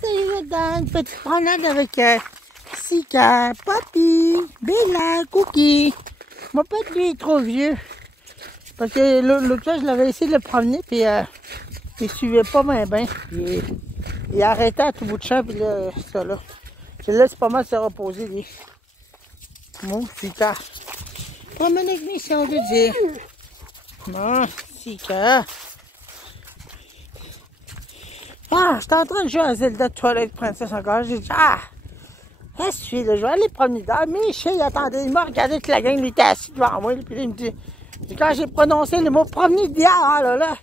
Salut là-dedans, une petite promenade avec Sika, Papi, Bella, Cookie. Mon pote, lui, est trop vieux. Parce que l'autre fois, je l'avais essayé de le promener, puis il suivait pas bien. Il arrêtait à tout bout de champ, puis là, ça là. Je le laisse pas mal se reposer, lui. Mon Sika. Promène avec lui, si on veut dire. Bon, Sika. Ah, j'étais en train de jouer à Zelda Twilight Princess encore. J'ai dit, qu'est-ce que tu fais là? Je vais aller promener dehors. Michel, il attendait. Il m'a regardé que la gang lui était assis devant moi. Puis là, il me dit, quand j'ai prononcé le mot promener dehors, là,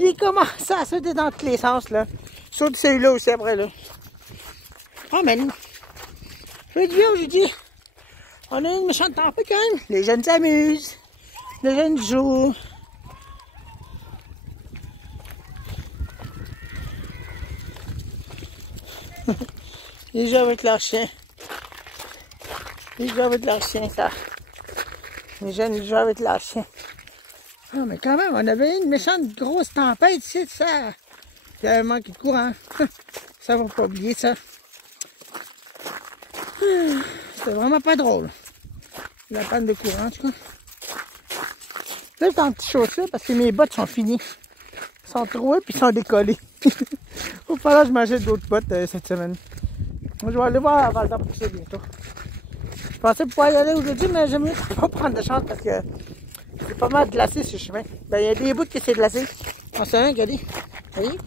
il commençait à sauter dans tous les sens, là. Sauf celui-là aussi après, là. Oh, mais je dis, j'ai dit, on a une méchante tempête quand même. Les jeunes s'amusent. Les jeunes jouent. Ils jouent avec leur chien. Ils jouent avec leur chien, ça. Les jeunes, ils jouent avec leur chien. Ah, mais quand même, on avait une méchante grosse tempête ici, ça. Il y avait manqué de courant. Ça va pas oublier, ça. C'était vraiment pas drôle. La panne de courant, en tout cas. Là, je suis en petit chaussure parce que mes bottes sont finies. Ils sont trouées puis ils sont décollées. Il va falloir que je m'achète d'autres bottes cette semaine. Moi, je vais aller voir à Val d'Or pour ça bientôt. Je pensais pouvoir y aller aujourd'hui, mais j'aime mieux pas prendre de chance parce que c'est pas mal glacé ce chemin. Ben, il y a des bouts que c'est glacé. On sait rien, regardez. Vous voyez?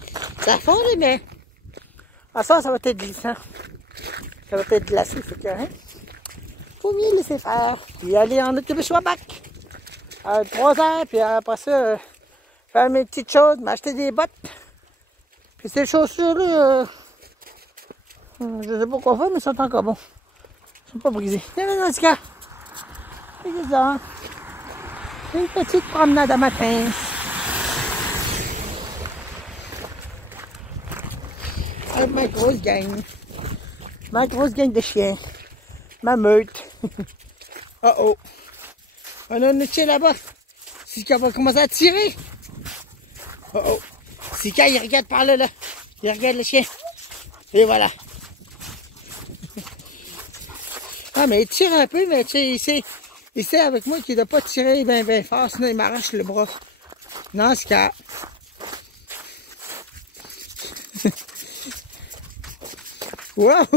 Ça fond, mais à ça va être glissant. Ça va être glacé, c'est que, hein? Faut mieux laisser faire. Puis aller en autobus Wabac. À 3 heures, puis après ça, faire mes petites choses, m'acheter des bottes. Puis ces chaussures-là, je sais pas quoi faire, mais ils sont encore bons. Ils sont pas brisés. Viens dans ce cas. C'est ça. Une petite promenade à matin. Avec ma grosse gang. Ma grosse gang de chiens. Ma meute. Oh oh. On a un chien là-bas. Sika va commencer à tirer. Oh oh. Sika, il regarde par là, là. Il regarde le chien. Et voilà. Ah, mais il tire un peu, mais tu sais, il sait avec moi qu'il ne doit pas tirer bien fort, sinon il m'arrache le bras. Non, Sika. Wow!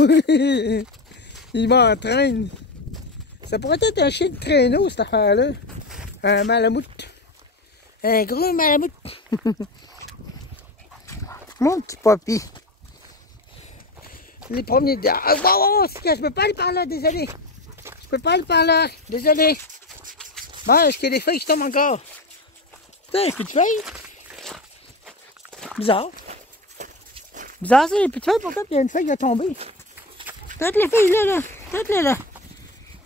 Il m'entraîne. Ça pourrait être un chien de traîneau, cette affaire-là. Un malamute. Un gros malamute. Mon petit papy. Les premiers... Ah, wow, je peux pas aller par là, désolé. Je peux pas aller par là, désolé. Bon, est-ce qu'il y a des feuilles qui tombent encore? Putain, il y a plus de feuilles. Bizarre. Bizarre ça, il y a plus de feuilles, pourtant, il y a une feuille qui a tombé. Peut-être les feuilles là, là. Peut-être là.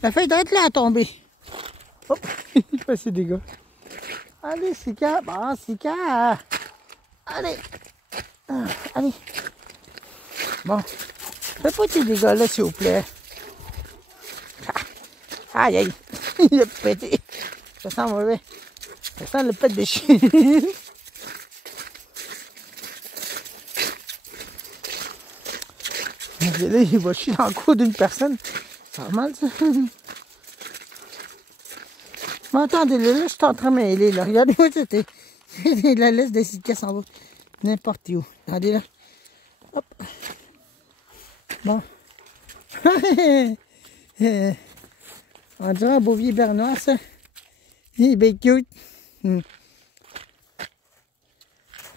La feuille doit être là à tomber. Hop, il fait ses dégâts. Allez, Sika. Bon, Sika. Allez. Allez. Bon. Fais pas tes dégâts là, s'il vous plaît. Aïe, aïe. Il a pété. Ça sent mauvais. Ça sent le pet de chien. Là, il va chier dans le cou d'une personne. C'est normal, ça. Mais attendez, là, je suis en train de mêler, là. Regardez-moi, c'était la laisse de Sika s'en va n'importe où. Regardez, là. Hop. Bon. On dirait un beau vieux bernois, ça. Il est bien cute.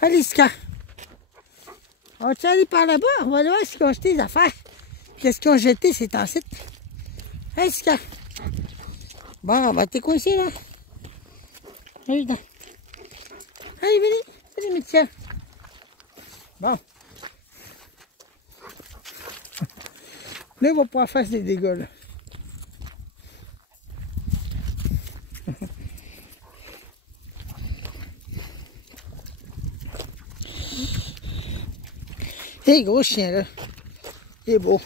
Allez, Sika. On va aller par là-bas. On va aller voir ce qu'ils ont jeté, les affaires. Qu'est-ce qu'ils ont jeté, c'est en site. Allez, Sika. Bon, on va t'écoincer, là. Allez, là. Allez, venez. Allez, médecin. Bon. Là, on va pouvoir faire des dégâts, là. Hé, gros chien, là. Il est beau.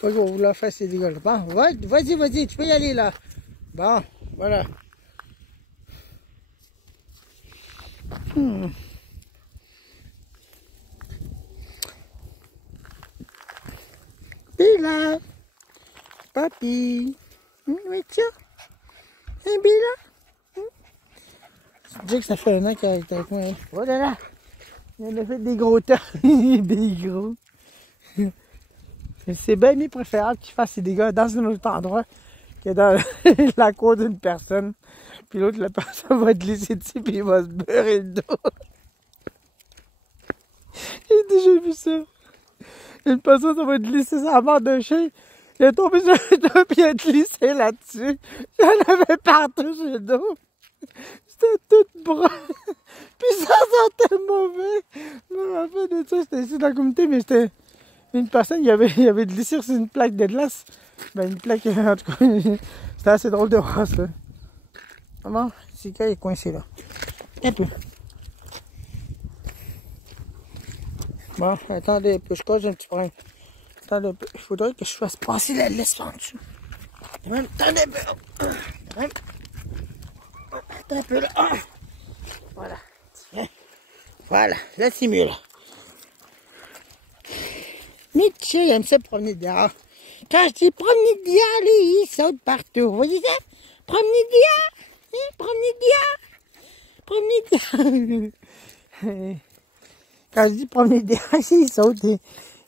Pas qu'on va vouloir faire ces dégâts. Bon, vas-y, vas-y, tu peux y aller là. Bon, voilà. Bila, papi, oui tiens, et Bila. Tu dis que ça fait un an qu'elle est avec moi. Hein? Oh là là, il en a fait des gros tas, des gros. C'est bien mieux préférable qu'il fasse ses dégâts dans un autre endroit que dans la cour d'une personne. Puis l'autre, la personne va glisser dessus puis il va se beurrer le dos. J'ai déjà vu ça. Une personne, ça va glisser sa mort d'un chien. Il est tombé sur le dos puis il a glissé là-dessus. J'en avais partout sur le dos. C'était tout brun. Puis ça sentait mauvais. Je me rappelle de ça, j'étais ici dans la communauté, mais c'était une personne qui avait glissé sur une plaque de glace. Ben, une plaque, en tout cas, c'était assez drôle de voir ça. Comment? C'est qu'il est coincé là. Un peu. Bon, attendez un peu, je cause un petit problème. Attendez un peu, il faudrait que je fasse passer la laisse en dessous. Même, attendez un peu. Même. Attends un peu là. Voilà. Tiens. Voilà, là c'est mieux là. Mais tiens, il aime ça promener dehors. Quand je dis promener dehors, lui, il saute partout. Vous voyez ça? Promener dehors. Hein? Promener dehors. Promener dehors. Quand je dis promener dehors,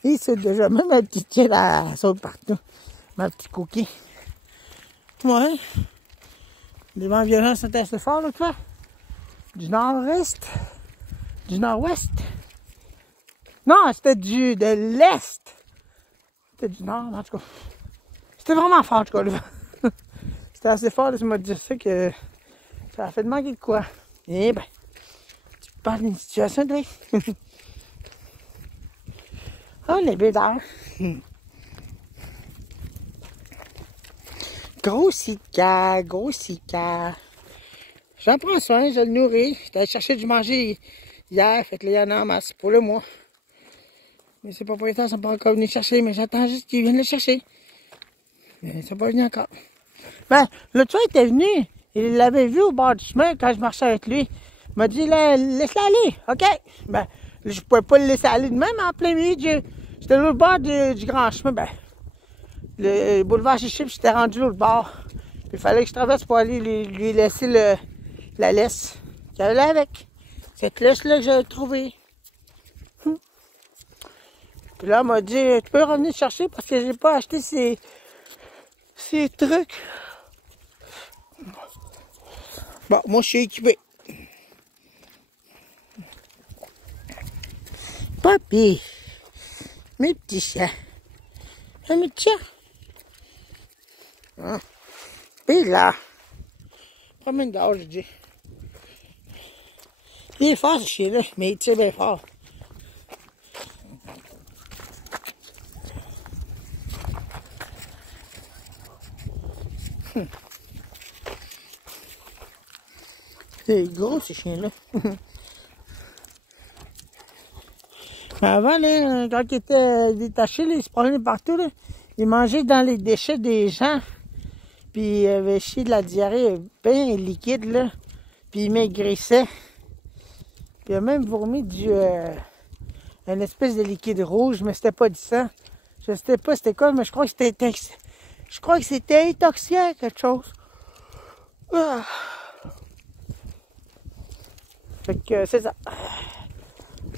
il saute déjà. Même ma petite tient là, elle saute partout. Ma petite cookie. Ouais. Les vents violents sont assez forts, là, toi. Du nord-est. Du nord-ouest. Non, c'était de l'est. C'était du nord, en tout cas. C'était vraiment fort, en tout cas, le vent. C'était assez fort, laisse-moi te dire ça, que ça a fait de manquer de quoi. Eh ben, tu parles d'une situation, toi. Oh, les bédards. Gros sika, gros sika. J'en prends soin, je le nourris. J'étais allé chercher du manger hier, fait que là, il y en a en masse pour le mois. Mais c'est pas pour l'instant, ils sont pas encore venus chercher, mais j'attends juste qu'ils viennent le chercher. Mais ils sont pas venus encore. Ben, l'autre fois, il était venu. Il l'avait vu au bord du chemin quand je marchais avec lui. Il m'a dit, laisse-le aller, OK? Ben, je pouvais pas le laisser aller de même en plein milieu. J'étais l'autre bord du grand chemin. Ben, le boulevard Chichip, j'étais rendu l'autre bord. Il fallait que je traverse pour aller lui laisser la laisse qu'il avait là avec. Cette laisse-là que j'avais trouvée. Puis là, il m'a dit, tu peux revenir chercher parce que j'ai pas acheté ces trucs. Bon, moi, je suis équipé. Papi, mes petits chats. Ah, mes petits chats. Hein? Puis là, promène dehors, je dis. Il est fort, ce chien-là, mais il tire bien fort. C'est gros, ces chiens-là. Avant, là, quand il était détaché, là, il se promenait partout. Là. Il mangeait dans les déchets des gens. Puis il avait chié de la diarrhée bien liquide. Là. Puis il maigrissait. Puis il a même vomi une espèce de liquide rouge, mais c'était pas du sang. Je sais pas c'était quoi, mais je crois que c'était intoxiquant, quelque chose. Ah. Fait que c'est ça.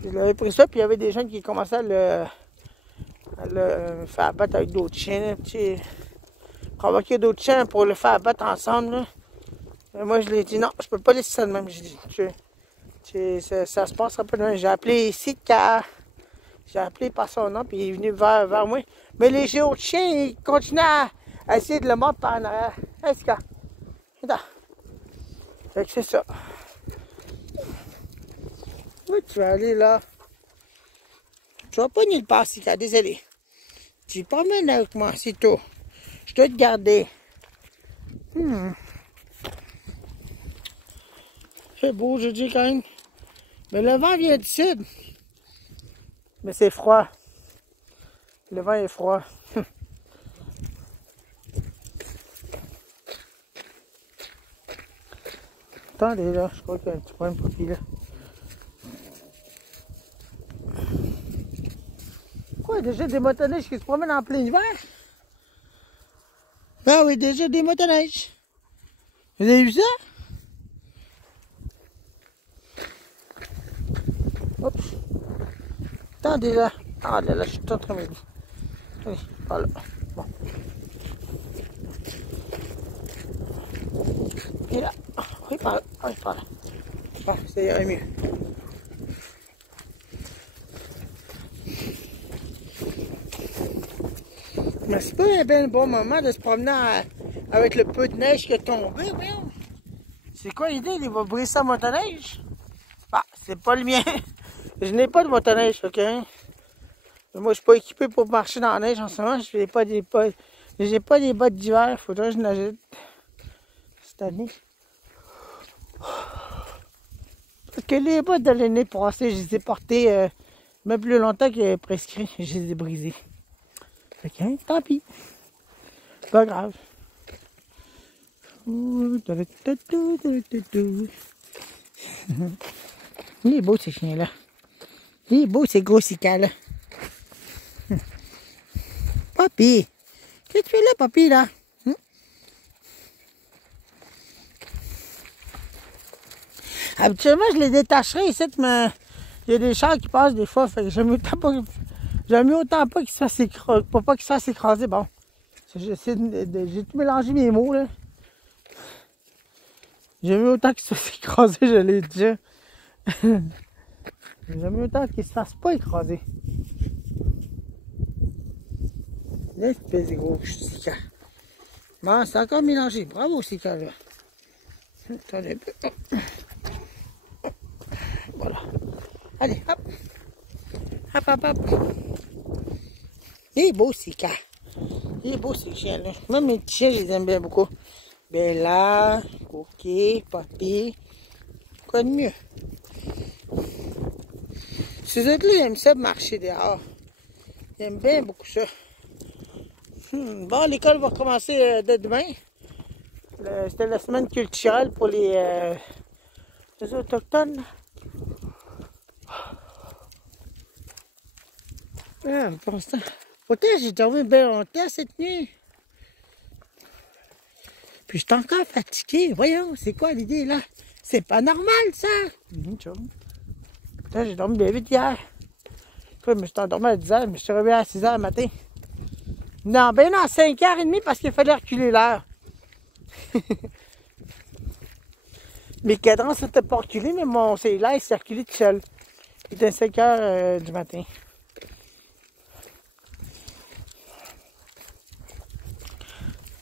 Il avait pris ça, puis il y avait des gens qui commençaient à le faire abattre avec d'autres chiens. Provoquer d'autres chiens pour le faire abattre ensemble. Là. Et moi, je lui ai dit non, je peux pas laisser ça de même. J'ai dit, ça se passera pas de même. J'ai appelé Sika. J'ai appelé par son nom, puis il est venu vers moi. Mais les autres chiens, ils continuaient à essayer de le mordre par en arrière. Hey, Sika. Attends. Fait que c'est ça. Où tu vas aller là? Tu vas pas nulle part, Sika, désolé. Tu te promènes avec moi, c'est tout. Je dois te garder. C'est beau, je dis quand même. Mais le vent vient du sud. Mais c'est froid. Le vent est froid. Attendez, là, je crois qu'il y a un petit problème de papy, là. Quoi, déjà des motoneiges qui se promènent en plein hiver? Ben oui, déjà des motoneiges. Vous avez vu ça? Oups. Attendez là. Ah là, je suis en train de me dire. Oui, par là. Bon. Puis là. Oui, par là. Oui, par là. Bon, ça irait mieux. Mais c'est pas un bon moment de se promener avec le peu de neige qui est tombé, voyons. C'est quoi l'idée? Il va briser sa motoneige? Bah, c'est pas le mien. Je n'ai pas de motoneige, ok? Moi, je suis pas équipé pour marcher dans la neige en ce moment. Je n'ai pas des bottes. J'ai pas des bottes d'hiver. Faudrait que je n'achète cette année. Parce que les bottes de l'année passée, je les ai portées même plus longtemps que prescrit. Je les ai brisées. Fait que, hein, tant pis. Pas grave. Il est beau ce chien-là. Il est beau ces gros sicas-là. Papy! Qu'est-ce que tu fais là, papy, là? Habituellement, je les détacherais ici, mais il y a des chars qui passent des fois, fait que j'aime mieux autant pas qu'ils se fassent écraser. Pas qu'ils se fassent écraser, bon. J'ai tout mélangé mes mots, là. J'aime mieux autant qu'ils se fassent écraser, je l'ai dit. J'aime mieux autant qu'ils se fassent pas écraser. L'espèce de gros sika. Bon, c'est encore mélangé. Bravo, sika, là. Attendez un peu. Voilà. Allez, hop. Hop, hop, hop. Il est beau, sika. Il est beau, ces chiens-là. Moi, mes petits chiens, je les aime bien beaucoup. Bella, Cookie, Papy. Quoi de mieux? Ces autres-là, ils aiment ça marcher dehors. Ils aiment bien beaucoup ça. Bon, l'école va recommencer dès demain. C'était la semaine culturelle pour les Autochtones. Ah, pour l'instant. Pourtant, j'ai dormi bien longtemps cette nuit. Puis je suis encore fatigué. Voyons, c'est quoi l'idée là? C'est pas normal ça! Putain, j'ai dormi bien vite hier. Je me suis endormi à 10h, mais je suis réveillé à 6h le matin. Non, ben non, à 5h30 parce qu'il fallait reculer l'heure. Mes cadrans s'étaient pas reculés, mais mon cellulaire s'est reculé tout seul. Il était 5h du matin.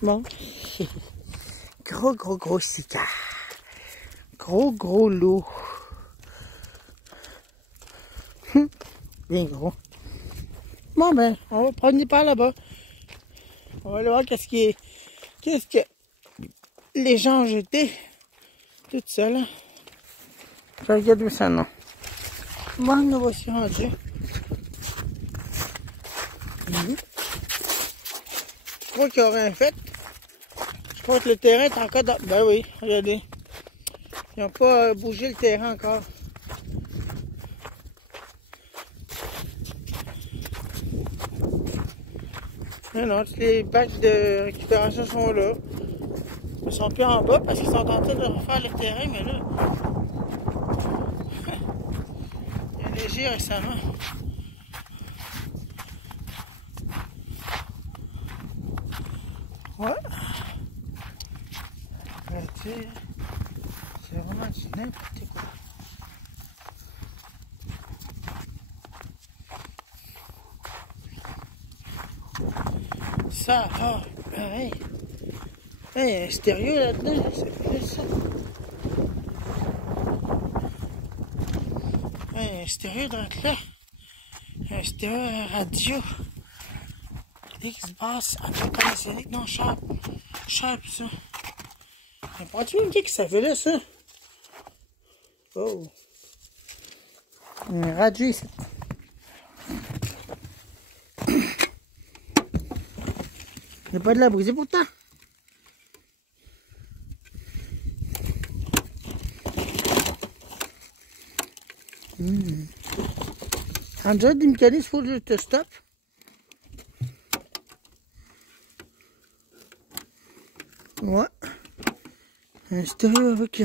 Bon. Gros sika. Gros loup. Bien gros. Bon ben, on va prendre par là-bas. On va aller voir qu'est-ce que les gens ont jeté. Tout seul. Je regarde où ça, non. Bon, nous voici rendus. Je crois qu'il n'y a rien fait. Je crois que le terrain est encore dans... Ben oui, regardez. Ils n'ont pas bougé le terrain encore. Non, tous les bacs de récupération sont là. Ils sont plus en bas parce qu'ils sont en train de refaire le terrain, mais là... il y a neigé récemment. Ouais. C'est vraiment du n'importe quoi. Ça, pareil. Il y a un stéréo là-dedans, c'est plus ça. Il y a un stéréo là. Un stéréo radio. X-Bass, radio téléphonique, non, Sharp, ça. Mais pourquoi-tu me dire que ça fait là, ça? Oh. Un radio ici. Il n'y a pas de la briser pourtant. En déjà des mécanismes, il faut que je te stoppe. Ouais. Un stéréo avec...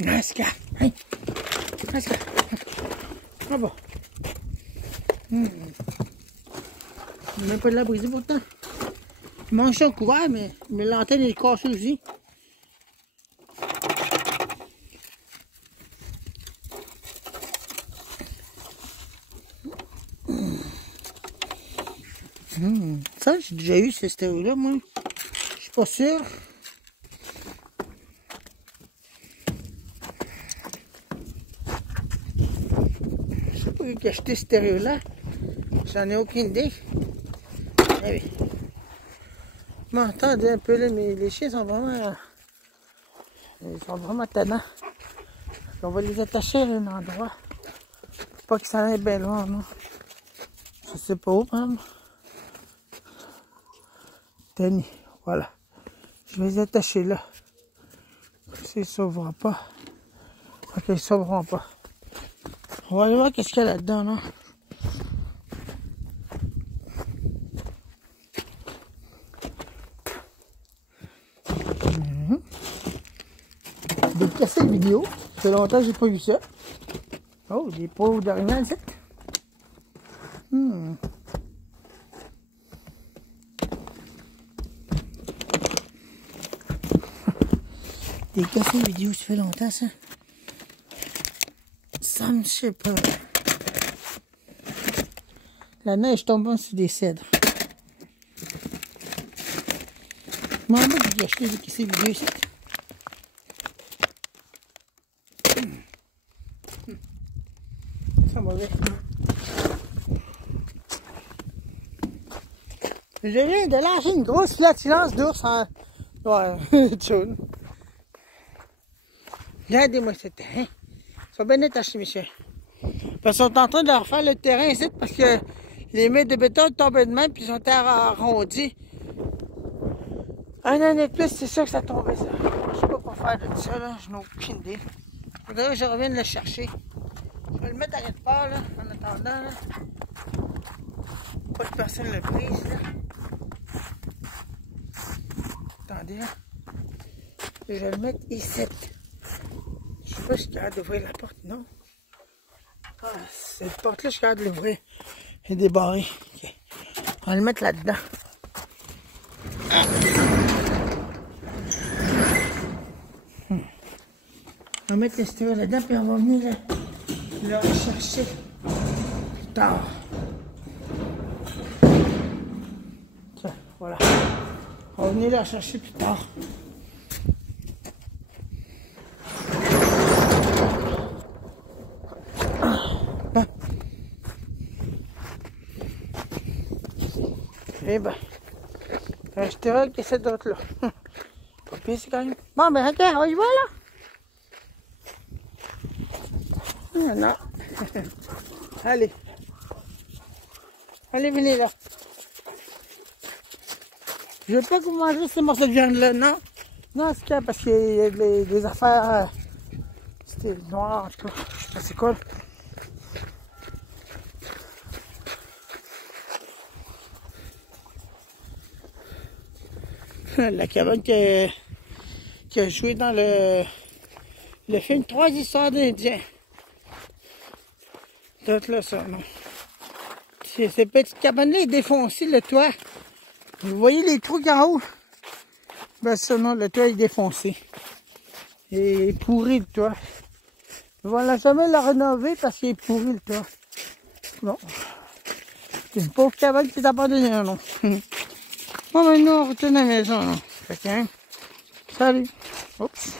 Masca. Hey. Masca. Ah bon. Même pas de la briser pourtant. Je mange ça au couvert, mais l'antenne est cassée aussi. Ça, j'ai déjà eu ce stéréo-là, moi. Je suis pas sûr. Je sais pas où j'ai acheté ce stéréo-là. J'en ai aucune idée. Eh oui. Bon, attendez un peu là, mais les chiens sont vraiment... Ils sont vraiment tannants. On va les attacher à un endroit. Pas qu'ils s'en aillent bien loin, non. Je sais pas où, même. Tenez, voilà. Je vais les attacher là. Ils ne sauveront pas. Ok, ils ne sauveront pas. On va aller voir qu'est-ce qu'il y a là-dedans, non? Des cassettes vidéo. Ça fait longtemps que j'ai pas vu ça. Oh, des pots d'original, c'est. Des cassettes vidéo, ça fait longtemps, ça. Ça me sais pas. La neige tombant sur des cèdres. Moi, j'ai acheté des cassettes vidéo ici. Ça mauvais. Je viens de lâcher une grosse flatulence d'ours en... Ouais, tchoun. Regardez-moi ce terrain. Ils sont bien attachés, monsieur. Ils sont en train de refaire le terrain ici parce que les murs de béton tombaient de même puis ils sont arrondis. Un an de plus, c'est sûr que ça tombait, ça. Je sais pas quoi faire de ça, là. Je n'ai aucune idée. Faudrait que je revienne le chercher. Je vais le mettre à quelque part, là, en attendant, là. Pas que personne le prise, là. Attendez, là. Je vais le mettre ici. Je sais pas si je suis capable d'ouvrir la porte, non? Ah, cette porte-là, je suis capable de l'ouvrir. Elle est débarrée. Okay. On va le mettre là-dedans. On va mettre le stéréo là-dedans, puis on va venir le rechercher plus tard. Tiens, voilà. On va venir le rechercher plus tard. Bon. Eh ben, un stéréo qui est cette autre-là. Pas pire, c'est quand même. Bon, ben, ok, on y va, là. Ah, non. Allez. Allez, venez là. Je veux pas que vous mangez ces morceaux de viande-là, non? Non, c'est quand parce qu'il y a des affaires... C'était noir, en tout cas. Je sais pas c'est quoi. La cabane qui a joué dans le film 3 histoires d'Indiens. Tout là, ça, non. Ces petites cabanes-là est défoncée, le toit. Vous voyez les trous qu'il y a en haut? Ben ça, non, le toit est défoncé. Il est pourri, le toit. On va jamais le rénover parce qu'il est pourri, le toit. Bon. C'est une pauvre cabane qui est abandonnée, non. Bon, maintenant, on retourne à la maison, non. Fait que, hein. Salut. Oups.